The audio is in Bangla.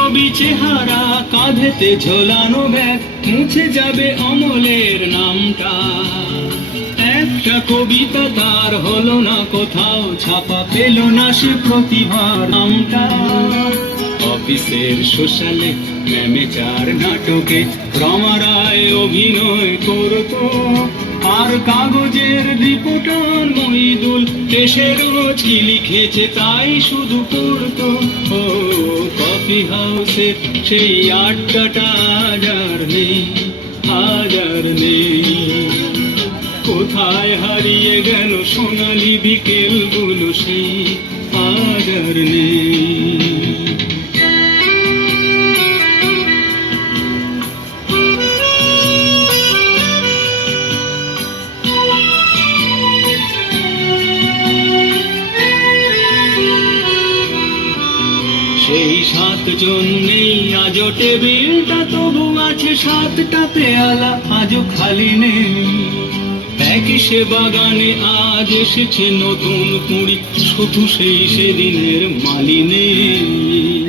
কবি চেহারা, কাঁধেতে ঝোলানো ব্যাগ, মুছে যাবে অমলের নামটা। একটা কবিতা তার হলো না কোথাও ছাপা, পেল না সে প্রতিভার নামটা। অফিসের সোশ্যালে, ম্যামেচার নাটকে রমারায় অভিনয় করতো, আর কাগজের রিপোর্টার মহিদুল এসে রোজ কি লিখেছে তাই শুধু পড়তো। ও কফি হাউসে সেই আড্ডাটা আজ আর নেই, আজ আর নেই। কোথায় হারিয়ে গেল সোনালি বিকেলগুলো সেই, আজ আর নেই। সেই 7 জন নেই আজও টেবিলটা, তবু আছে 7টা পেয়ালা আজও খালি নেই। একই সে বাগানে আজ এসেছে নতুন কুঁড়ি, শুধু সেই সেদিনের মালি নেই।